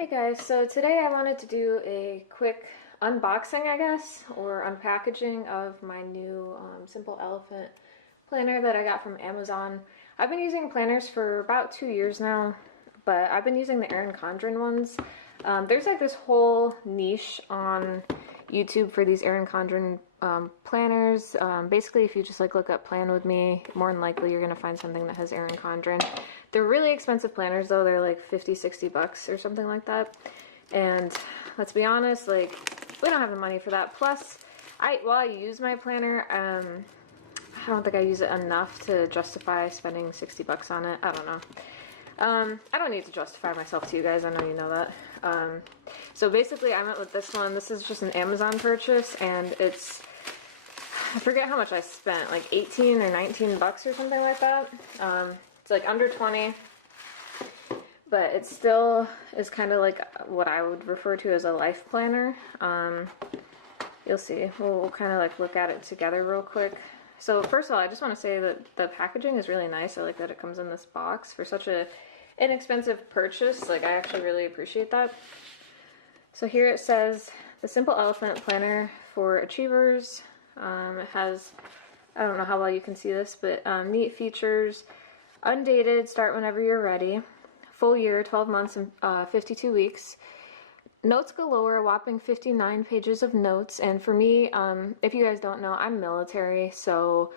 Hey guys, so today I wanted to do a quick unboxing, I guess, or unpackaging of my new Simple Elephant planner that I got from Amazon. I've been using planners for about 2 years now, but I've been using the Erin Condren ones. There's like this whole niche on YouTube for these Erin Condren planners. Basically, if you just like look up Plan With Me, more than likely you're going to find something that has Erin Condren. They're really expensive planners though. They're like 50-60 bucks or something like that. And let's be honest, like, we don't have the money for that. Plus, while I use my planner, I don't think I use it enough to justify spending 60 bucks on it. I don't know. I don't need to justify myself to you guys. I know you know that. So basically I went with this one. This is just an Amazon purchase, and it's, I forget how much I spent, like 18 or 19 bucks or something like that. It's like under 20, but it still is kind of like what I would refer to as a life planner. You'll see. We'll kind of like look at it together real quick. So first of all, I just want to say that the packaging is really nice. I like that it comes in this box for such a inexpensive purchase. Like, I actually really appreciate that. So here it says the Simple Elephant Planner for Achievers. It has, I don't know how well you can see this, but neat features. Undated, start whenever you're ready. Full year, 12 months and 52 weeks. Notes galore, a whopping 59 pages of notes. And for me, if you guys don't know, I'm military, so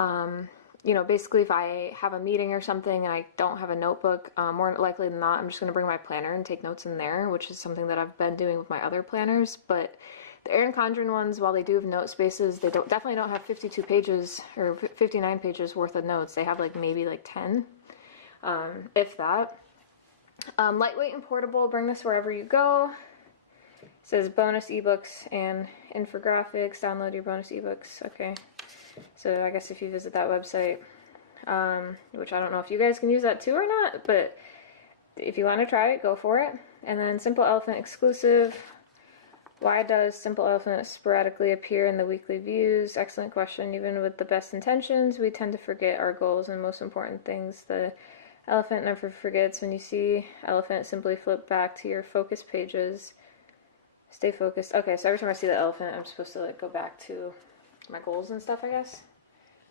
you know, basically if I have a meeting or something and I don't have a notebook, more likely than not, I'm just going to bring my planner and take notes in there, which is something that I've been doing with my other planners. But the Erin Condren ones, while they do have note spaces, they definitely don't have 52 pages or 59 pages worth of notes. They have like maybe like 10, if that. Lightweight and portable, bring this wherever you go. It says bonus ebooks and infographics, download your bonus ebooks. Okay, so I guess if you visit that website, which I don't know if you guys can use that too or not, but if you want to try it, go for it. And then Simple Elephant exclusive. Why does Simple Elephant sporadically appear in the weekly views? Excellent question. Even with the best intentions, we tend to forget our goals and most important things. The elephant never forgets. When you see elephant, simply flip back to your focus pages. Stay focused. Okay, so every time I see the elephant, I'm supposed to like go back to my goals and stuff, I guess.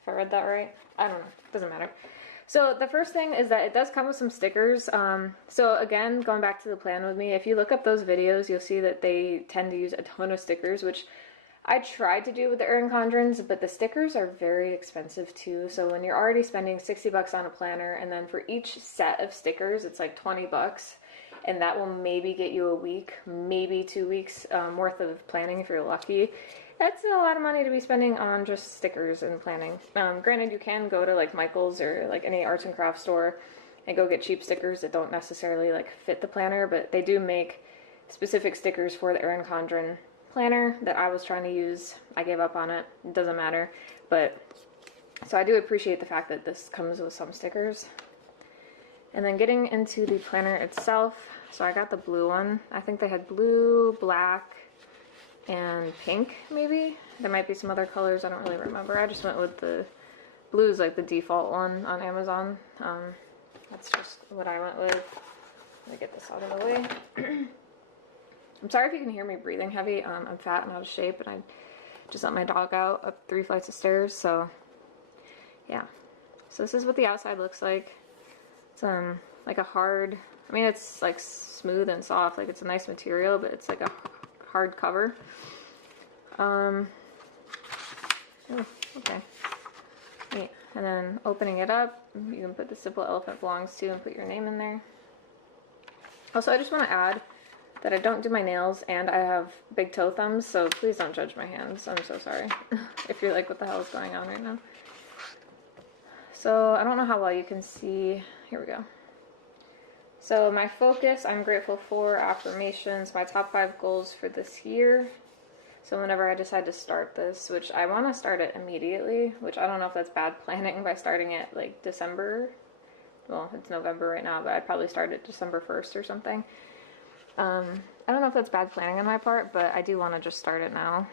If I read that right. I don't know. Doesn't matter. So the first thing is that it does come with some stickers. So again, going back to the Plan With Me, if you look up those videos, you'll see that they tend to use a ton of stickers, which I tried to do with the Erin Condrens, but the stickers are very expensive too. So when you're already spending 60 bucks on a planner, and then for each set of stickers, it's like 20 bucks. And that will maybe get you a week, maybe 2 weeks worth of planning if you're lucky. That's a lot of money to be spending on just stickers and planning. Granted, you can go to like Michael's or like any arts and crafts store and go get cheap stickers that don't necessarily like fit the planner, but they do make specific stickers for the Erin Condren planner that I was trying to use. I gave up on it. It doesn't matter. But so I do appreciate the fact that this comes with some stickers. And then getting into the planner itself, so I got the blue one. I think they had blue, black, and pink, maybe? There might be some other colors, I don't really remember. I just went with the blue is like the default one on Amazon. That's just what I went with. Let me get this out of the way. I'm sorry if you can hear me breathing heavy. I'm fat and out of shape, and I just let my dog out up 3 flights of stairs, so yeah. So this is what the outside looks like. It's like a hard, I mean, it's like smooth and soft, like it's a nice material, but it's like a hard cover. Oh, okay. Neat. And then opening it up, you can put the Simple Elephant Belongs To and put your name in there. Also, I just want to add that I don't do my nails and I have big toe thumbs, so please don't judge my hands. I'm so sorry if you're like, what the hell is going on right now? So I don't know how well you can see. Here we go. So my focus, I'm grateful for, affirmations, my top 5 goals for this year. So whenever I decide to start this, which I want to start it immediately, which I don't know if that's bad planning by starting it like December. Well, it's November right now, but I'd probably start it December 1st or something. I don't know if that's bad planning on my part, but I do want to just start it now.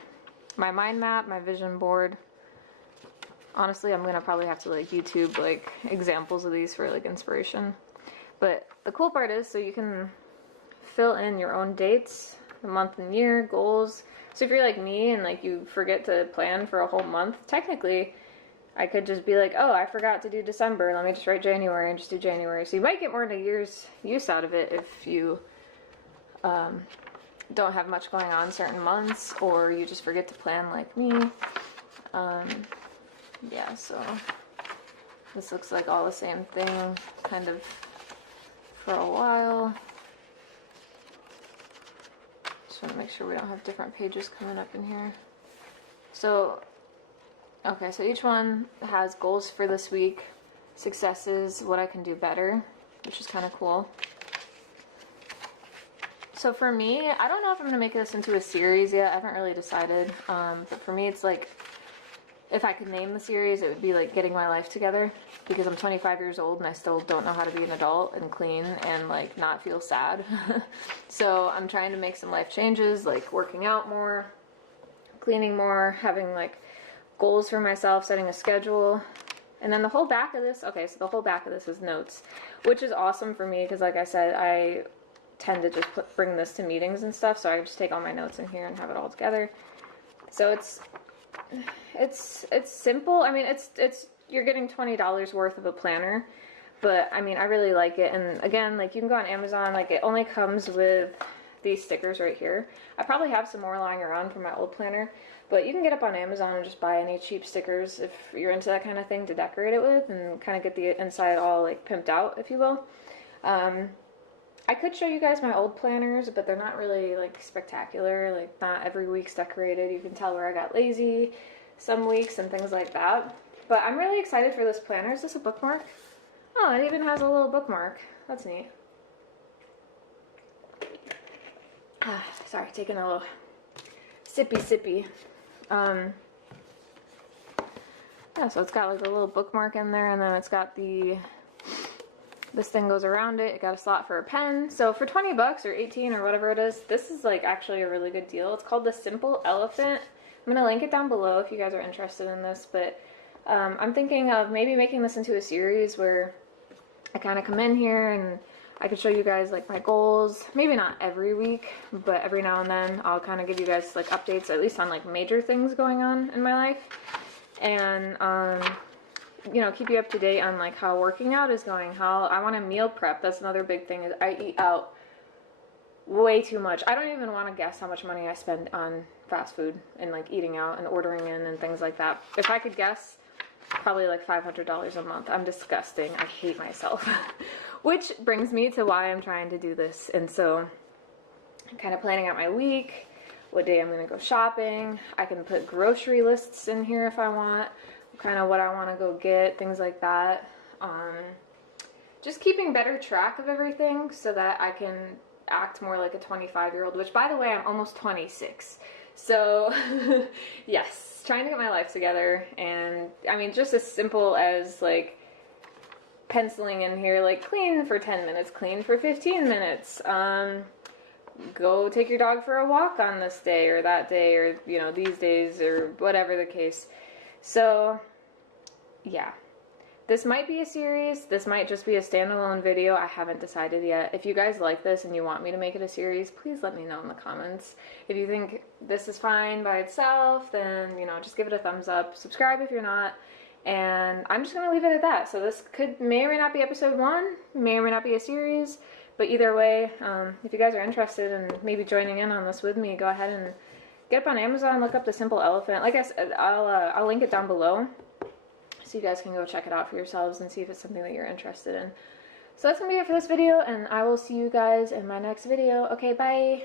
My mind map, my vision board. Honestly, I'm gonna probably have to like YouTube like examples of these for like inspiration. But the cool part is, so you can fill in your own dates, the month and year, goals. So if you're like me and like you forget to plan for a whole month, technically I could just be like, oh, I forgot to do December. Let me just write January and just do January. So you might get more than a year's use out of it if you don't have much going on certain months, or you just forget to plan like me. Yeah, so this looks like all the same thing, kind of for a while. Just want to make sure we don't have different pages coming up in here. So, okay, so each one has goals for this week, successes, what I can do better, which is kind of cool. So for me, I don't know if I'm going to make this into a series yet. I haven't really decided. But for me, it's like, if I could name the series, it would be like Getting My Life Together, because I'm 25 years old and I still don't know how to be an adult and clean and like not feel sad. So I'm trying to make some life changes, like working out more, cleaning more, having like goals for myself, setting a schedule. And then the whole back of this, okay, so the whole back of this is notes, which is awesome for me because like I said, I tend to just bring this to meetings and stuff, so I just take all my notes in here and have it all together. So it's simple. I mean, it's you're getting $20 worth of a planner, but I mean, I really like it. And again, like you can go on Amazon, like it only comes with these stickers right here. I probably have some more lying around from my old planner, but you can get up on Amazon and just buy any cheap stickers if you're into that kind of thing to decorate it with and kind of get the inside all like pimped out, if you will. I could show you guys my old planners, but they're not really like spectacular. Like not every week's decorated. You can tell where I got lazy some weeks and things like that. But I'm really excited for this planner. Is this a bookmark? Oh, it even has a little bookmark. That's neat. Sorry, taking a little sippy. Yeah, so it's got like a little bookmark in there, and then it's got this thing goes around it. It got a slot for a pen. So for 20 bucks or 18 or whatever it is, this is like actually a really good deal. It's called the Simple Elephant. I'm going to link it down below if you guys are interested in this, but I'm thinking of maybe making this into a series where I kind of come in here and I could show you guys like my goals. Maybe not every week, but every now and then I'll kind of give you guys like updates, at least on like major things going on in my life. And you know, keep you up to date on like how working out is going, how I want to meal prep. That's another big thing, is I eat out way too much. I don't even want to guess how much money I spend on fast food and like eating out and ordering in and things like that. If I could guess, probably like $500 a month. I'm disgusting. I hate myself. Which brings me to why I'm trying to do this. And so I'm kind of planning out my week, what day I'm going to go shopping. I can put grocery lists in here if I want, kind of what I want to go get, things like that. Just keeping better track of everything so that I can act more like a 25-year-old, which by the way, I'm almost 26. So yes, trying to get my life together. And I mean, just as simple as like penciling in here, like clean for 10 minutes, clean for 15 minutes, go take your dog for a walk on this day or that day, or, you know, these days, or whatever the case. So yeah, this might be a series. This might just be a standalone video. I haven't decided yet. If you guys like this and you want me to make it a series, please let me know in the comments. If you think this is fine by itself, then, you know, just give it a thumbs up. Subscribe if you're not. And I'm just going to leave it at that. So this may or may not be episode 1, may or may not be a series. But either way, if you guys are interested in maybe joining in on this with me, go ahead and get up on Amazon, look up the Simple Elephant. Like I said, I'll link it down below, so you guys can go check it out for yourselves and see if it's something that you're interested in. So that's going to be it for this video, and I will see you guys in my next video. Okay, bye!